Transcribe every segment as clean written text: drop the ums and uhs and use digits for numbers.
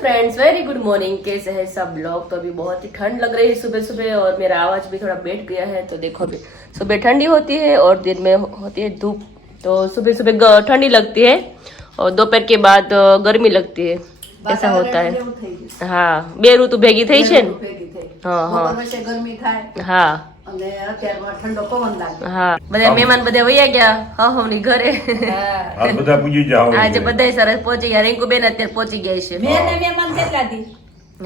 Friends, very good morning. कैसे हैं सब लोग? तो अभी बहुत ही ठंड लग रही है सुबह सुबह और मेरा आवाज भी थोड़ा बैठ गया है। तो देखो अभी सुबह ठंडी होती है और दिन में होती है धूप। तो सुबह सुबह ठंडी लगती है और दोपहर के बाद गर्मी लगती है, ऐसा होता है। हाँ, બે ઋતુ ભેગી થઈ છે ને। હા હા હા હા, બધા મહેમાન બધા વયા ગયા હવની ઘરે। બધા પૂજી જાઓ આજે બધા સરસ પહોંચી ગયા। રિંકુ બેન અત્યારે પહોંચી ગયા છે। મહેમાન કેટલા દી?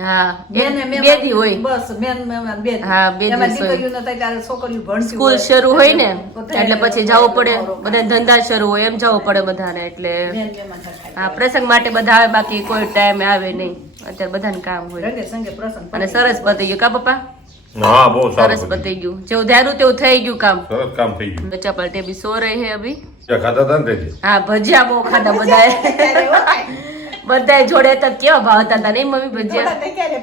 હા, બે દી હોય। બસ મહેમાન બે દી। હા, બે એમાં દિવસ હોય। દીકરીઓ નતા ત્યારે છોકરીઓ ભણતી સ્કૂલ હોય। શરૂ હોય ને એટલે પછી જવું પડે, બધા ધંધા શરૂ હોય એમ જવું પડે બધાને। એટલે મહેમાન થાય। હા, પ્રસંગ માટે બધા આવે, બાકી કોઈ ટાઈમે આવે નહીં। અત્યારે બધાને કામ હોય રંગે સંગે પ્રસંગ અને સરસ પતી ગયું કા પપ્પા? હા, બહુ સરસ સારું પતી ગયું, જેવું ધાર્યું તેવું થઈ ગયું કામ। સરસ કામ થઈ ગયું। बच्चा पलटे भी सो रहे हैं अभी। क्या खाता था ने? हाँ, भजिया बહુ ખાધા બધાએ। બધાએ જોડે તો કેવા ભાવતા હતા નહીં મમ્મી ભજીયા?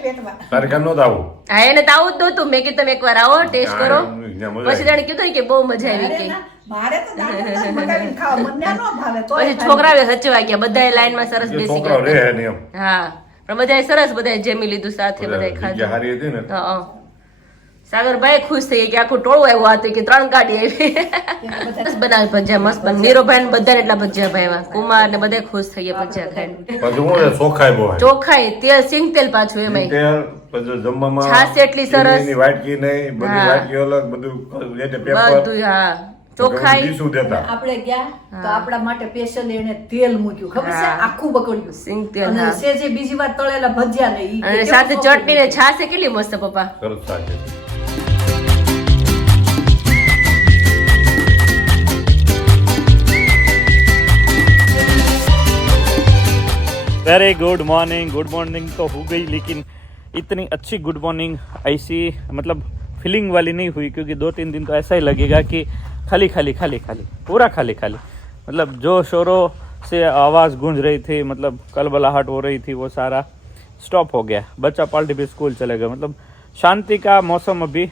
પેટમાં તારે કેમ નહોતું આવું? હા, એને તો આવું જ નહોતું। મેં કીધું તમે એકવાર આવો, ટેસ્ટ કરો। હા, મજા પછી આવી। તેને કીધું કે બહુ મજા આવી અરે ગઈ। ના, મારે તો દાળ ભાત મગાવીને ખાવા મને ન ભાવે તોય પછી છોકરાઓએ હચવા ગયા, બધાએ લાઈનમાં સરસ જે બેસી છોકરાઓ ગયા। રહે ને એમ હા, પણ બધાએ સરસ બધાએ જમી લીધું સાથે, બધાએ જગ્યા ખાધું। હારી હતી ને હા, સાગરભાઈ ખુશ થઈ ગયા કે આખું ટોળું આવ્યું હતું કે 3 ગાડી આવી। મસ્ત બનાવી ભજીયા, મસ્ત બન। નીરોભાઈ ને બધાને એટલા ભજીયા ભાવ્યા, કુમાર ને બધા ખુશ થઈ ગયા ભજીયા ખાઈને। પછી હું ચોખાઈ બહુ હોય। ચોખાઈ તેલ, સિંગ તેલ પાછું એમાંય। તેલ પછી જમવામાં છાશ એટલી સરસ। ચીનીની વાટકી નહીં, બધી હા। વાટકી અલગ, બધું એટલે પેપર બધું હા, ચોખાઈ ડીશું દેતા। આપણે ગયા તો આપણા માટે સ્પેશિયલ એને તેલ મૂક્યું, ખબર છે? હા। આખું બકડ્યું સિંગ તેલ, અને હા। સેજે બીજી વાર તળેલા ભજીયા ને ઈ અને સાથે ચટણી ને છાશ કેટલી મસ્ત પપ્પા। સરસ થાય છે। वेरी गुड मॉर्निंग तो हो गई, लेकिन इतनी अच्छी गुड मॉर्निंग ऐसी मतलब फीलिंग वाली नहीं हुई, क्योंकि 2-3 दिन तो ऐसा ही लगेगा कि खाली खाली खाली खाली पूरा खाली खाली। मतलब जो शोरों से आवाज़ गूंज रही थी, मतलब कलबलाहट हो रही थी, वो सारा स्टॉप हो गया। बच्चा पार्टी भी स्कूल चले गए। मतलब शांति का मौसम अभी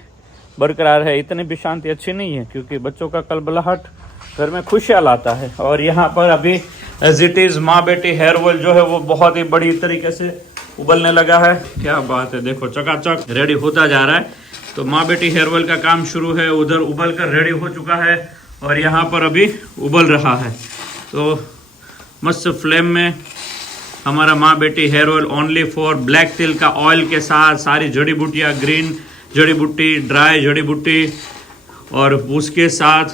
बरकरार है। इतनी भी शांति अच्छी नहीं है, क्योंकि बच्चों का कलबलाहट घर में खुशियाँ लाता है। और यहाँ पर अभी एज इट इज़ माँ बेटी हेयर ऑयल जो है वो बहुत ही बड़ी तरीके से उबलने लगा है। क्या बात है, देखो चकाचक रेडी होता जा रहा है। तो माँ बेटी हेयर ऑयल का काम शुरू है, उधर उबल कर रेडी हो चुका है और यहाँ पर अभी उबल रहा है। तो मस्त फ्लेम में हमारा Maa Beti hair oil only for black तिल का ऑयल के साथ सारी जड़ी बूटियाँ, ग्रीन जड़ी बूटी, ड्राई जड़ी बूटी और उसके साथ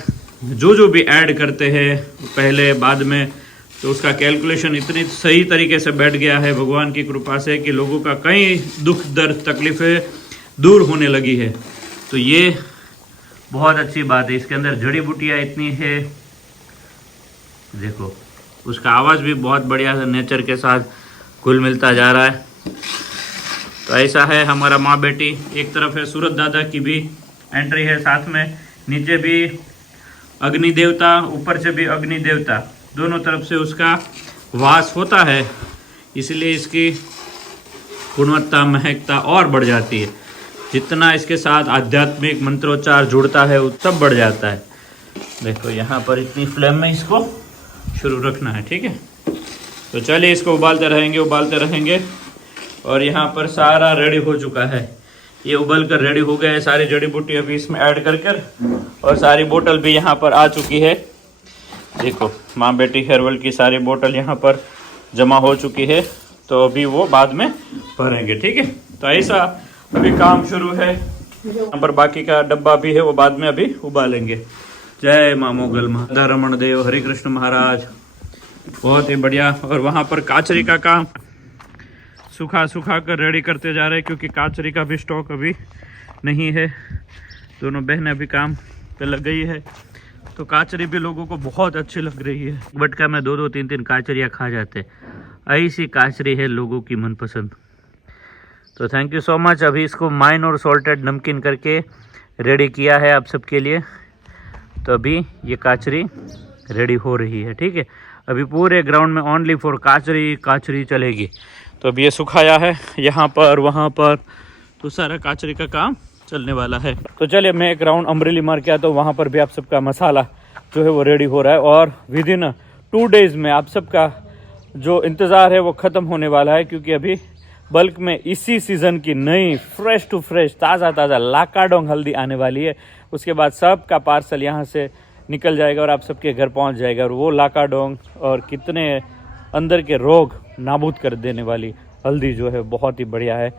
जो भी ऐड करते हैं पहले बाद में, तो उसका कैलकुलेशन इतनी सही तरीके से बैठ गया है भगवान की कृपा से कि लोगों का कई दुख दर्द तकलीफ़ें दूर होने लगी है। तो ये बहुत अच्छी बात है। इसके अंदर जड़ी बूटियाँ इतनी है, देखो उसका आवाज़ भी बहुत बढ़िया है, नेचर के साथ घुल मिलता जा रहा है। तो ऐसा है हमारा माँ बेटी। एक तरफ है सूरज दादा की भी एंट्री है, साथ में नीचे भी अग्नि देवता, ऊपर से भी अग्नि देवता, दोनों तरफ से उसका वास होता है, इसलिए इसकी गुणवत्ता, महकता और बढ़ जाती है। जितना इसके साथ आध्यात्मिक मंत्रोच्चार जुड़ता है वो सब बढ़ जाता है। देखो यहाँ पर इतनी फ्लेम में इसको शुरू रखना है, ठीक है। तो चलिए इसको उबालते रहेंगे। और यहाँ पर सारा रेडी हो चुका है, ये उबल कर रेडी हो गया है। सारी जड़ी बूटी अभी इसमें ऐड कर और सारी बोतल भी यहाँ पर आ चुकी है। देखो माँ बेटी हेयर ऑयल की सारी बोतल यहाँ पर जमा हो चुकी है, तो अभी वो बाद में भरेंगे, ठीक है। तो ऐसा अभी काम शुरू है। यहाँ पर बाकी का डब्बा भी है, वो बाद में अभी उबालेंगे। जय माँ मोगल माता रमण देव, हरे कृष्ण महाराज, बहुत ही बढ़िया। और वहाँ पर काचरी का काम सुखा कर रेडी करते जा रहे हैं, क्योंकि काचरी का भी स्टॉक अभी नहीं है। दोनों बहनें अभी काम पे लग गई है। तो काचरी भी लोगों को बहुत अच्छी लग रही है। बटका में 2-2, 3-3 काचरियाँ खा जाते, ऐसी काचरी है लोगों की मनपसंद। तो थैंक यू सो मच। अभी इसको माइन और सॉल्टेड नमकीन करके रेडी किया है आप सबके लिए। तो अभी ये काचरी रेडी हो रही है, ठीक है। अभी पूरे ग्राउंड में ओनली फॉर काचरी चलेगी। तो अभी ये सुखाया है यहाँ पर वहाँ पर, तो सारा काचरी का काम चलने वाला है। तो चलिए मैं एक राउंड अमरेली मार के आता हूँ, वहाँ पर भी आप सबका मसाला जो है वो रेडी हो रहा है। और विद इन 2 डेज़ में आप सबका जो इंतज़ार है वो ख़त्म होने वाला है, क्योंकि अभी बल्क में इसी सीजन की नई फ्रेश टू फ्रेश ताज़ा लाकाडोंग हल्दी आने वाली है। उसके बाद सबका पार्सल यहाँ से निकल जाएगा और आप सबके घर पहुँच जाएगा। और वो लाकाडोंग और कितने अंदर के रोग नाबूद कर देने वाली हल्दी जो है बहुत ही बढ़िया है।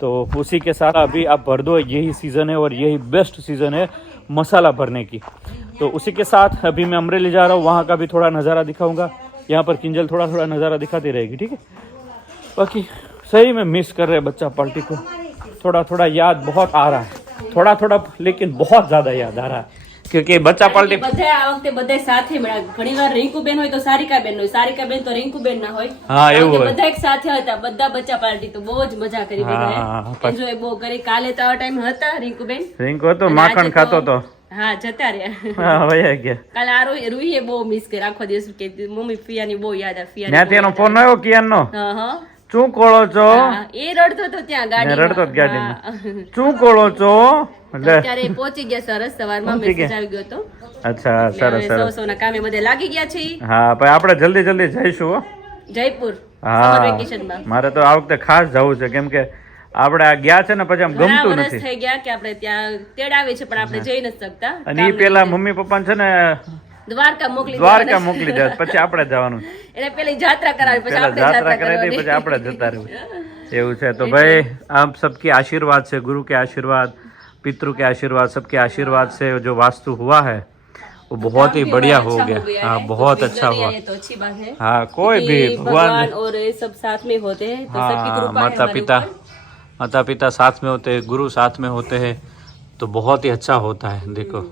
तो उसी के साथ अभी आप भर दो, यही सीज़न है और यही बेस्ट सीज़न है मसाला भरने की। तो उसी के साथ अभी मैं अमरेली जा रहा हूँ, वहाँ का भी थोड़ा नज़ारा दिखाऊंगा। यहाँ पर किंजल थोड़ा नज़ारा दिखाती रहेगी, ठीक है। बाकी सही में मिस कर रहे बच्चा पार्टी को, थोड़ा याद बहुत आ रहा है, थोड़ा लेकिन बहुत ज़्यादा याद आ रहा है क्योंकि बच्चा पार्टी બધા આ વખતે બધા સાથે મળ્યા। ઘણીવાર રિંકુબેન હોય તો સારિકાબેન હોય, સારિકાબેન તો રિંકુબેન ના હોય। હા, એવું હોય। બધા એક સાથે હતા, બધા બચ્ચા પાર્ટી તો બહુ જ મજા કરી બધાએ, એન્જોય બહુ કરી। કાલે તો આ ટાઈમ હતા રિંકુબેન, रिंको तो माखन खातो तो હા જતા રહ્યા। हाँ वही गया કાલે આ રૂહીએ બહુ મિસ કરી આખો દિવસ કે મમ્મી ફિયાની બહુ યાદ આવે। ફિયાની ત્યાં તેનો ફોન આવ્યો કિયાનનો, હા શું કોળો છો? એ રડતો તો ત્યાં ગાડી રડતો જ ગાડીમાં, શું કોળો છો? અત્યારે પહોંચી ગયા સરસ, સવારમાં મેસેજ આવી ગયો તો। અચ્છા સરસ સરસ। સૌના કામે બધે લાગી ગયા છે। હા ભાઈ આપણે જલ્દી જઈશું હો જયપુર હા, સમર વેકેશનમાં। મારે તો આ વખતે ખાસ જવું છે કેમ કે આપણે આ ગયા છે ને પછી આમ ઘણા ગમતું વર્ષ નથી થઈ ગયા કે આપણે ત્યાં તેડાવે છે પણ આપણે જઈ નથી શકતા। અને ઈ પેલા મમ્મી પપ્પાને છે ને દ્વારકા મોકલી દ્વારકા મોકલી દે પછી આપણે જવાનું, એને પેલી જાત્રા કરાવી પછી પેલા આપણે જાત્રા જાત્રા કરાવી દે કરવાની। પછી આપણે જતા રહેવું એવું છે। तो भाई आप सबके आशीर्वाद से, गुरु के आशीर्वाद, पितृ के आशीर्वाद, सबके आशीर्वाद से जो वास्तु हुआ है वो बहुत ही बढ़िया हो गया। हाँ बहुत अच्छा हुआ। ये तो अच्छी बात है। हाँ कोई भी भगवान और ये सब साथ में होते हैं तो सबकी हाँ कृपा है माता पिता साथ में होते हैं, गुरु साथ में होते हैं तो बहुत ही अच्छा होता है। देखो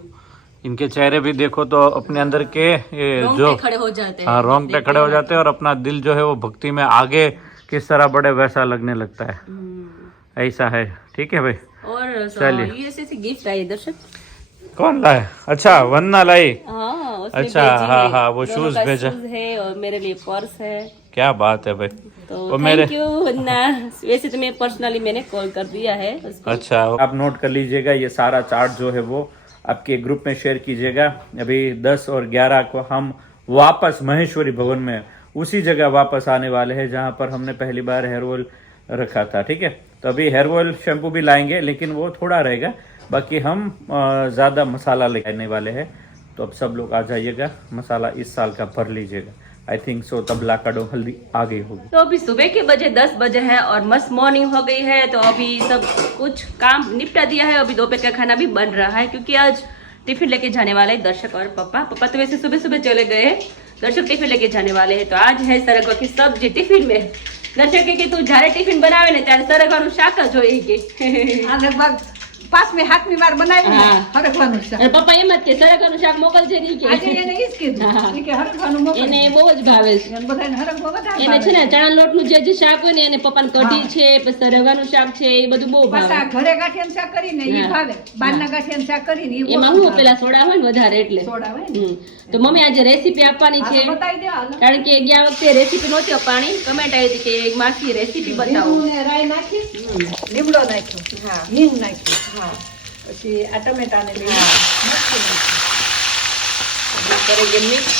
इनके चेहरे भी देखो तो अपने अंदर के जो खड़े हो जाते हैं। हाँ रोंगटे खड़े हो जाते हैं और अपना दिल जो है वो भक्ति में आगे किस तरह बढ़े वैसा लगने लगता है। ऐसा है, ठीक है भाई। और चलिए। यूएसए से गिफ्ट आई दर्शक। कौन लाए? अच्छा वन्ना लाई। हाँ उसने अच्छा भेजी हाँ है। हाँ वो दोनों शूज का भेजा, शूज है और मेरे लिए पर्स है। क्या बात है भाई। तो वो मेरे थैंक यू वन्ना। वैसे तो मैं पर्सनली मैंने कॉल कर दिया है उसको। अच्छा आप नोट कर लीजिएगा, ये सारा चार्ट जो है वो आपके ग्रुप में शेयर कीजिएगा। अभी 10 और 11 को हम वापस महेश्वरी भवन में उसी जगह वापस आने वाले हैं जहां पर हमने पहली बार हेयर ऑयल रखा था, ठीक है। तो अभी हेयर ऑयल शैम्पू भी लाएंगे लेकिन वो थोड़ा रहेगा, बाकी हम ज़्यादा मसाला लेके आने वाले हैं। तो अब सब लोग आ जाइएगा, मसाला इस साल का भर लीजिएगा। आई थिंक सो तब लाकाडोंग हल्दी आ गई होगी। तो अभी सुबह के बजे 10 बजे है और मस्त मॉर्निंग हो गई है। तो अभी सब कुछ काम निपटा दिया है। अभी दोपहर का खाना भी बन रहा है क्योंकि आज टिफिन लेके जाने वाले हैं दर्शक और पापा तो वैसे सुबह सुबह चले गए हैं, दर्शक टिफिन लेके जाने वाले हैं। तो आज है सरगवा की सब्जी टिफिन में। दर्शक के तू જ્યારે ટિફિન બનાવે ને ત્યારે સરગવાનું શાક જ હોય કે આ લગભગ 5મી 7મી વાર બનાવ્યું ને હા। હરખવાનું શાક। અને પપ્પા એમ જ કે સરગવાનું શાક મોકલજે નહીં કે આજે એને ઈ જ કીધું હા। ઈ કે હરખવાનું મોકલ। એને બહુ જ ભાવે છે। એને બધાને હરખવા વધારે એને ભાવે। છે ને ચણા લોટનું જે શાક હોય ને એને પપ્પાને કઢી છે પછી સરગવાનું શાક છે એ બધું બહુ પાછા ભાવે। ઘરે ગાંઠિયાનું શાક કરીને ઈ હા। ભાવે, બહારના ગાંઠિયાનું શાક કરીને ઈ એમાં ઓછું હું ભાવે। પેલા સોડા હોય ને વધારે એટલે સોડા હોય ને। તો મમ્મી આજે રેસીપી આપવાની હા, છે તો બતાવી દો હાલો। કારણ કે ગયા વખતે રેસીપી નહોતી આપવાની, કમેન્ટ આવી હતી કે માસી રેસીપી બતાવો। લીંબુ ને રાઈ નાખી, લીમડો નાખ્યો, હિંગ નાખ્યું, પછી આ ટમેટાને લઈ करेंगे मिक्स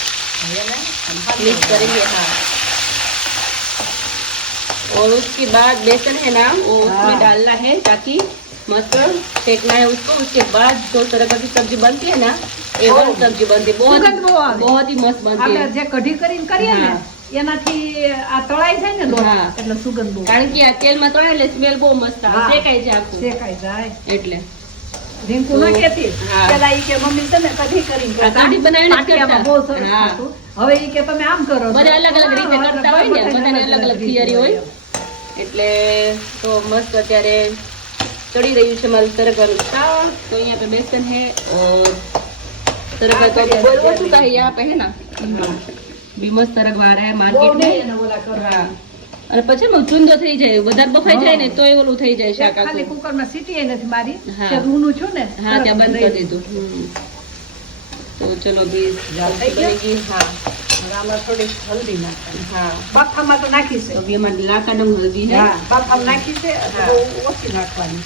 करेंगे हाँ। और उसके बाद बेसन है ना वो उसमें डालना है ताकि मस्त फेंकना है उसको। उसके बाद जो तरह की सब्जी बनती है ना ये सब्जी बनती है, सुगंध बહુ આવે। बहुत ही मस्त बनती આપણે है। જે કઢી કરીને કરીએ ને એનાથી આ તળાઈ જાય ને લોટ હા। એટલે સુગંધ બહુ કારણ કે આ તેલમાં તળે એટલે સ્મેલ બહુ મસ્ત આવે, હા। શેકાઈ જાય આખું શેકાઈ જાય। એટલે રીંકુ ન કહેતી હા। પેલા ઈ કે મમ્મી છે ને કઢી કરીને આ કઢી બનાવીને જ પાટિયામાં કરતા। બહુ સરસ હા। થતું। હવે ઈ કે તમે આમ કરો બધા અલગ અલગ રીતે કરતા હોય ને, બધાને અલગ અલગ થિયરી હોય એટલે તો મસ્ત અત્યારે ચડી રહ્યું છે મારું સરગવાનું શાક। तो यहाँ पे बेसन है और सरगवा तो अभी बहुत ओछું था यहाँ पे है ना भी मस्त सरगवा आ रहा है બહુ मार्केट में। નહીં એને ઓલા કરવા। हाँ અને પછી ચૂંદો થઈ જાય, વધારે બફાઈ જાય ને તો એ ઓલું થઈ જાય શાક ખાલી આખું। કુકરમાં સીટી એ નથી મારી હા। કે ઊનું છું ને हाँ ત્યાં બંધ કરી દીધું। तो चलो भी बनेगी। हाँ હવે આમાં થોડી હલ્દી નાખવાની। हाँ બાફામાં તો નાખી છે। तो अभी हमारी लाकाडोंग हल्दी है। હા બાફામાં નાખી છે હા। બહુ ઓછી નાખવાની।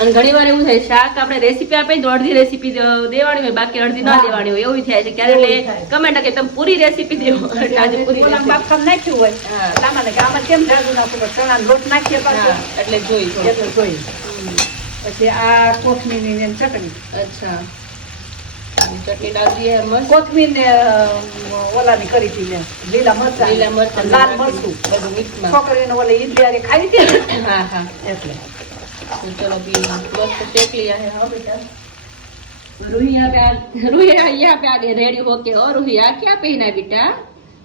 અને ઘણી વાર એવું થાય શાક આપણે રેસીપી આપે તો અડધી રેસીપી દેવાની હોય બાકી અડધી ના દેવાની હોય એવું થાય છે ક્યારે એટલે કમેન્ટ કે તમે પૂરી રેસીપી દેવો એટલે આજે પૂરી ઓલામાં બાફમ નાખ્યું હોય સામાન્ય કે આમાં કેમ જાજુ નાખવું પડે? ચણાનો લોટ નાખીએ પાછો એટલે જોઈ થોડું. એટલે જોઈ. પછી આ કોથમીરની ને ચટણી, अच्छा चटनी डाल दी है मस्त કોથમીર ને ઓલાની કરી હતી ને લીલા મરચાં, લીલા મરચાં, લાલ મરચું બધું મિક્સમાં. છોકરીને ઓલે ઈડલી હારે ખાઈ હતી ને हाँ हाँ એટલે तो चलो अभी मस्त सेक लिया है हाँ बेटा रूही यहाँ पे आ गए रेडी होके और रूही क्या पहना है बेटा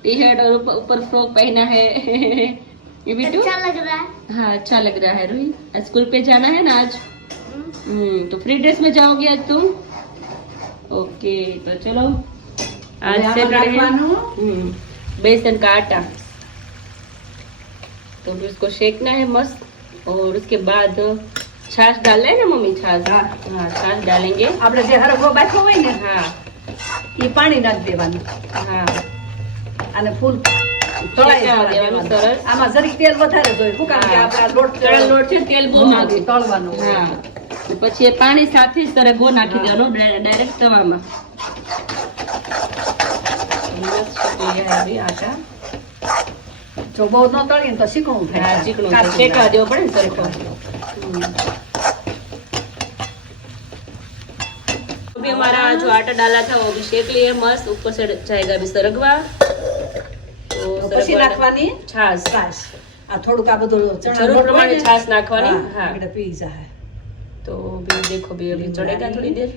टी शर्ट और ऊपर फ्रॉक पहना है ये बेटू अच्छा लग रहा है। हाँ अच्छा लग रहा है रूही आज स्कूल पे जाना है ना आज तो फ्री ड्रेस में जाओगी आज तुम ओके तो चलो आज હવે से આમાં નાખવાનું बेसन का आटा तो फिर उसको सेकना है मस्त और उसके बाद छाछ डालना है ना मम्मी छाछ हाँ छाछ डालेंगे આપણે જે હરગો બાફ્યો હોય ને हाँ એ પાણી નાખી દેવાનું हाँ અને ફૂલ તળાઈ શેકાવા દેવાનું સરસ. આમાં જરીક તેલ વધારે જોઈએ શું કારણ કે હા. આપણે આ લોટ ચણા લોટ છે તેલ બહુ નાખે તળવાનું હોય. હા તો પછી એ પાણી સાથે જ સરગવો નાખી દેવાનો ડાયરેક્ટ તવામાં મસ્ત શેકી ગયા હવે આટા જો બહુ ન તળીએ ને તો શીકણું થાય हाँ चिकनो शेका देવો પડે ને સરખો अभी हमारा जो आटा डाला था वो भी सेक लिए मस्त ऊपर से जाएगा अभी सरगवा तो તો પછી નાખવાની छाछ છાશ. આ થોડુંક આ બધું ચણા જરૂર લોટ પ્રમાણે હોય ને, છાશ નાખવાની હા, हाँ આગળ પી જાય. तो अभी देखो भी अभी चढ़ेगा थोड़ी देर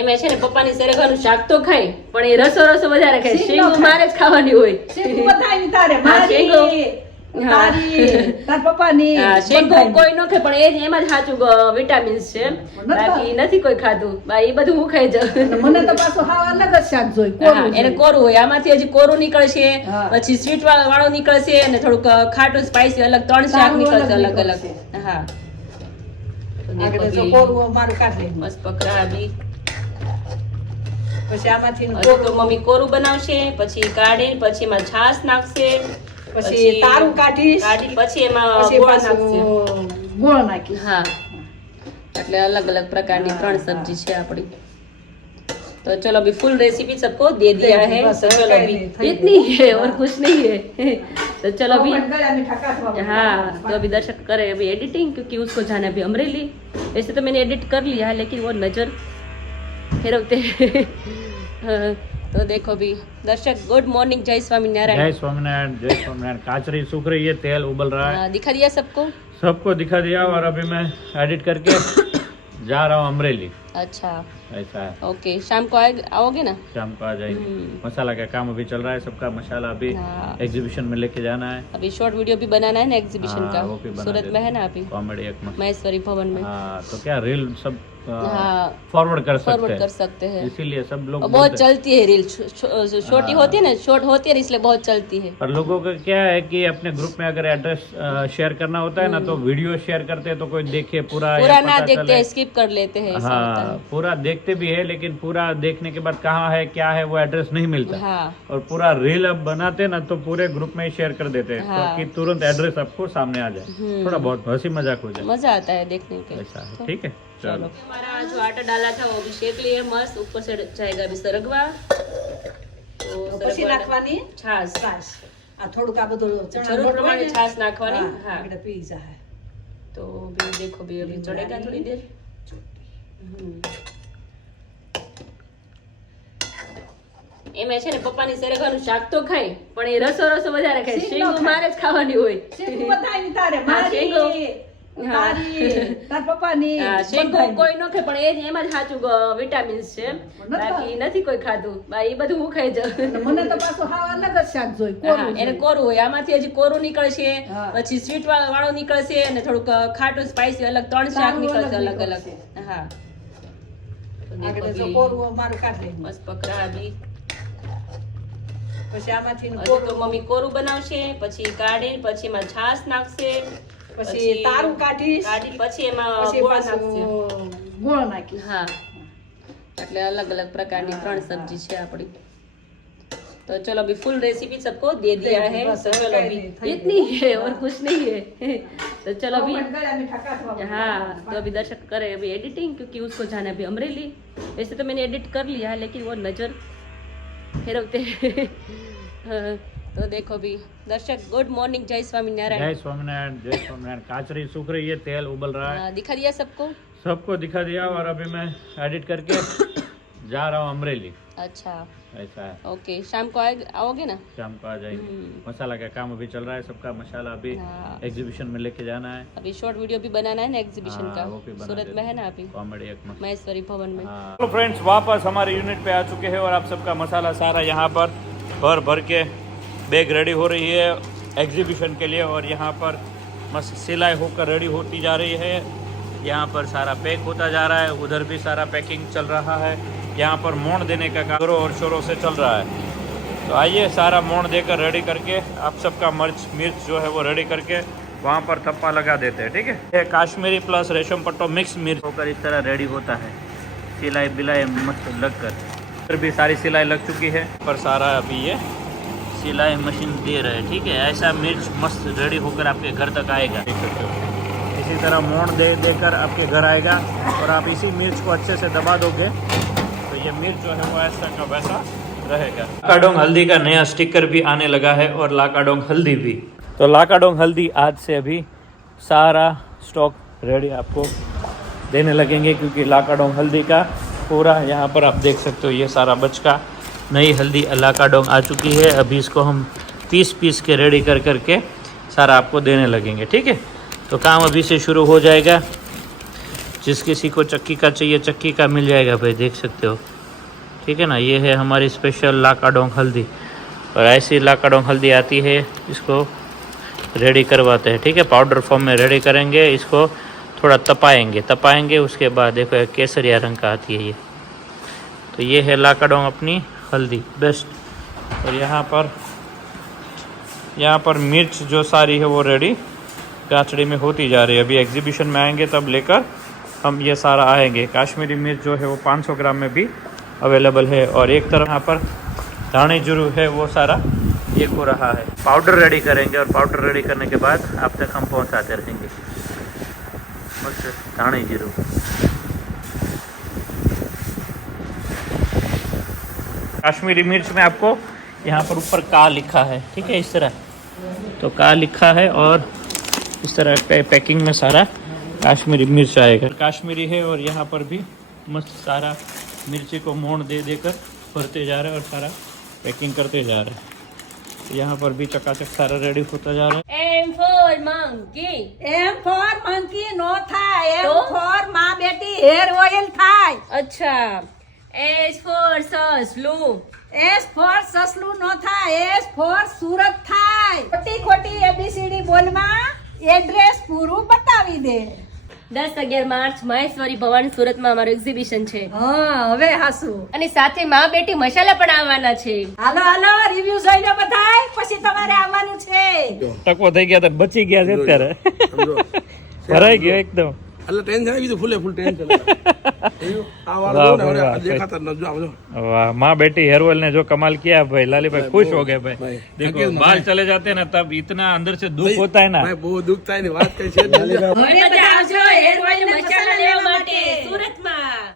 એમાં છે ને પપ્પાની સરગવાનું શાક તો ખાય પણ એ રસો વધારે ખાય શીંગ શીંગ ન ખાય. મારે જ ખાવાની હોય શીંગું બધાય ની તારે હા, મારી, શીંગું. હા. તારી, તાર પપ્પાની, હા, શીંગ બધાયની. કોઈ ન ખાય પણ એ જ એમાં જ સાચું વિટામિન્સ છે બાકી નથી કોઈ ખાતું બા એ બધું હું ખાઈ જાઉં અને મને તો પાછું હાવ અલગ જ શાક જોઈ હા, કોરું એને જોઈ. કોરું હોય આમાંથી હજી કોરું નીકળશે હા. પછી સ્વીટ વાળું નીકળશે અને થોડુંક ખાટું સ્પાઈસી અલગ 3 શાક સારું નીકળશે અલગ અલગ અલગ નીકળશે. હા તો આગળ દેખો જો અભી કોરું મારું કાઢી લેવું. મસ્ત પકડા અભી પછી આમાંથી હજુ તો મમ્મી કોરું બનાવશે પછી કાઢી પછી એમાં છાશ નાખશે પછી તારું કાઢીશ કાઢી પછી એમાં પછી ગોળ નાખશે પાછું ગોળ નાખીશ. हाँ એટલે अलग अलग प्रकार की 3 सब्जी है अपनी तो चलो अभी फुल रेसिपी सबको दे दिया है बस, तो चलो कहीं अभी नहीं, थैंक इतनी यू। है और कुछ नहीं है तो चलो अभी ગળા મીઠા કાઢવા પડે. हाँ तो अभी दर्शक करे अभी एडिटिंग क्योंकि उसको जाना है अभी अमरेली वैसे तो मैंने एडिट कर लिया है लेकिन वो नजर फेरवते हैं। हाँ, तो देखो अभी दर्शक गुड मॉर्निंग जय स्वामीनारायण जय स्वामीनारायण काचरी सूख रही है तेल उबल रहा है दिखा दिया सबको सबको दिखा दिया और अभी मैं एडिट करके जा रहा हूँ अमरेली अच्छा ऐसा है ओके शाम को आओगे ना शाम को आ जाएंगे मसाला का काम अभी चल रहा है सबका मसाला अभी हाँ। एग्जीबिशन में लेके जाना है अभी शॉर्ट वीडियो भी बनाना है ना एग्जीबिशन हाँ, का वो भी बना सूरत देते में है ना अभी कॉमेडी एक मस्त महेश्वरी भवन में हाँ तो क्या रील सब हाँ फॉरवर्ड कर फॉरवर्ड सकते कर हैं सकते हैं इसीलिए सब लोग और बहुत बोलते हैं। चलती है रील छोटी होती है ना शॉर्ट होती है ना, इसलिए बहुत चलती है पर लोगों का क्या है कि अपने ग्रुप में अगर एड्रेस शेयर करना होता है ना तो वीडियो शेयर करते हैं तो कोई देखे पूरा या पूरा ना पता देखते चले। हैं स्किप कर लेते हैं ऐसा होता हाँ पूरा देखते भी है लेकिन पूरा देखने के बाद कहाँ है क्या है वो एड्रेस नहीं है मिलता हाँ और पूरा रील अब बनाते ना तो पूरे ग्रुप में ही शेयर कर देते हैं हाँ। ताकि तुरंत एड्रेस आपको सामने आ जाए थोड़ा बहुत हंसी मजाक हो जाए मजा आता है देखने के ऐसा है ठीक है चलो हमारा जो आटा डाला था वो भी सेक लिए मस्त ऊपर से जाएगा अभी सरगवा तो પછી सरगवा નાખવાની छाछ છાશ. આ થોડુંક આ બધું ચણા જરૂર લોટ હોય પ્રમાણે ને, છાશ નાખવાની હા, હા આગળ પી જાય. तो अभी देखो भी अभी चढ़ेगा थोड़ी देर એમાં છે ને પપ્પાની સરગવાનું શાક તો ખાય પણ એ રસો વધારે ખાય શીંગ ન શીંગ ખાય. મારે જ ખાવાની હોય શીંગું બધાયની તારે હા, મારી, શીંગું. હા. તારી, તાર પપ્પાની, હા, શીંગ બધાયની. કોઈ ન ખાય પણ એ જ એમાં જ સાચું વિટામિન્સ છે બાકી નથી કોઈ ખાતું બા એ બધું હું ખાઈ જાઉં અને મને તો પાછું હાવ અલગ જ શાક જોઈ હા, કોરું એને જોઈ. કોરું હોય આમાંથી હજી કોરું નીકળશે હા. પછી સ્વીટ વાળું નીકળશે અને થોડુંક ખાટું સ્પાઈસી અલગ 3 શાક સારું નીકળશે અલગ અલગ અલગ નીકળશે. હા તો આગળ દેખો જો ભી, કોરું મારું કાઢી લેવું. મસ્ત પકડા અભી પછી આમાંથી હજુ કોરું, તો મમ્મી કોરું બનાવશે પછી કાઢી પછી એમાં છાશ નાખશે પછી તારું કાઢીશ, કાઢી પછી એમાં પછી ગોળ પાછું નાખશે ગોળ નાખીશ. હા એટલે અલગ અલગ પ્રકારની 3 સબ્જી છે આપણી तो चलो अभी फुल रेसिपी सबको दे दिया है, बस, तो चलो अभी थैंक इतनी ही है और कुछ नहीं है। तो चलो अभी गला में ठका था। हाँ, तो अभी दर्शक करे अभी एडिटिंग, क्योंकि उसको जाना है अभी अमरेली। वैसे तो मैंने एडिट कर लिया है, लेकिन वो नज़र फेरवते हैं। हाँ, तो देखो अभी दर्शक, गुड मॉर्निंग, जय स्वामीनारायण। जय स्वामीनारायण, जय स्वामीनारायण। काचरी सूख रही है, तेल उबल रहा है, दिखा दिया सबको। सबको दिखा दिया। और अभी मैं एडिट करके जा रहा हूँ अमरेली। अच्छा, ऐसा है। ओके, शाम को आओगे ना? शाम को आ जाएंगे। मसाला का काम अभी चल रहा है, सबका मसाला अभी हाँ। एग्जीबिशन में लेके जाना है। अभी शॉर्ट वीडियो भी बनाना है ना एग्जीबिशन हाँ, का, वो भी बना सूरत देते में है ना अभी, कॉमेडी एक मस्त। महेश्वरी भवन में। हेलो फ्रेंड्स, वापस हमारे यूनिट पे आ चुके हैं और आप सबका मसाला सारा यहाँ पर भर भर के बैग रेडी हो रही है एग्जीबिशन के लिए। और यहाँ पर मस्त सिलाई होकर रेडी होती जा रही है। यहाँ पर सारा पैक होता जा रहा है, उधर भी सारा पैकिंग चल रहा है। यहाँ पर मोड़ देने का काम जोरों और शोरों से चल रहा है। तो आइए सारा मोड़ देकर रेडी करके आप सबका मिर्च जो है वो रेडी करके वहाँ पर थप्पा लगा देते हैं, ठीक है। ये काश्मीरी प्लस रेशम पट्टो मिक्स मिर्च होकर इस तरह रेडी होता है, सिलाई बिलाई मस्त लग कर। फिर भी सारी सिलाई लग चुकी है, पर सारा अभी ये सिलाई मशीन दे रहे हैं, ठीक है। ऐसा मिर्च मस्त रेडी होकर आपके घर तक आएगा, देख सकते हो। इसी तरह मोड़ देकर आपके घर आएगा और आप इसी मिर्च को अच्छे से दबा दोगे तो ये मिर्च जो है वो ऐसा का वैसा रहेगा। लाकाडोंग हल्दी का नया स्टिकर भी आने लगा है और लाकाडोंग हल्दी भी। तो लाकाडोंग हल्दी आज से अभी सारा स्टॉक रेडी आपको देने लगेंगे, क्योंकि लाकाडोंग हल्दी का पूरा यहाँ पर आप देख सकते हो ये सारा बचका नई हल्दी लाकाडोंग आ चुकी है। अभी इसको हम पीस के रेडी कर करके सारा आपको देने लगेंगे, ठीक है। तो काम अभी से शुरू हो जाएगा। जिस किसी को चक्की का चाहिए चक्की का मिल जाएगा भाई, देख सकते हो, ठीक है ना। ये है हमारी स्पेशल लाकाडोंग हल्दी, और ऐसी लाकाडोंग हल्दी आती है, इसको रेडी करवाते हैं, ठीक है। पाउडर फॉर्म में रेडी करेंगे, इसको थोड़ा तपाएंगे। उसके बाद देखो केसरिया रंग का आती है ये। तो ये है लाकाडोंग अपनी हल्दी बेस्ट। और यहाँ पर मिर्च जो सारी है वो रेडी काचड़ी में होती जा रही है। अभी एग्जीबिशन में आएंगे तब लेकर हम ये सारा आएंगे। काश्मीरी मिर्च जो है वो 500 ग्राम में भी अवेलेबल है। और एक तरफ यहाँ पर दाने जुरू है वो सारा ये हो रहा है। पाउडर रेडी करेंगे और पाउडर रेडी करने के बाद आप तक हम पहुँचाते रहेंगे। बस दाने जुरू काश्मीरी मिर्च में आपको यहाँ पर ऊपर का लिखा है, ठीक है, इस तरह। तो का लिखा है और इस तरह पैकिंग में सारा काश्मीरी मिर्च आएगा। काश्मीरी है और यहाँ पर भी मस्त सारा मिर्ची को मोड़ देकर भरते जा रहे हैं और सारा पैकिंग करते जा रहे हैं। यहाँ पर भी चकाचक सारा रेडी होता जा रहा है। M for monkey, M for monkey નો થાય, એમ તો? ફોર માં બેટી હેર ઓઇલ થાય, अच्छा, एस फॉर ससलू, એસ ફોર સસલું નો થાય, એસ ફોર સુરત થાય। ખોટી ખોટી એબીસીડી બોલમાં એડ્રેસ પૂરું બતાવી દે। 10-11 માર્ચ મહેશ્વરી ભવન સુરતમાં અમારું એક્ઝિબિશન છે, હા હવે હાસુ અને સાથે માં બેટી મસાલા પણ આવવાના છે। હાલો હાલો રિવ્યુ જોઈ લો બધાય, પછી તમારે આવવાનું છે। ટકો થઈ ગયા, બચી ગયા છે અત્યારે, ભરાઈ ગયો એકદમ। એટલે ટેન્શન આવી તો ફૂલે ફૂલ ટેન્શન આ વાળો वाह ને भाई वाह, દેખાતા ન જો આવજો वाह, माँ बेटी हेयर ऑयल ने जो कमाल किया भाई, लाली भाई खुश हो गए भाई। भाई, देखो थके ना बाल चले जाते हैं ना तब इतना अंदर से दुख होता है ना। ભાઈ બહુ દુઃખ થાય ને વાત કઈ છે જ નહીં। હવે બધા આવજો હેર ઓઇલ મસાલા લેવા માટે સુરતમાં।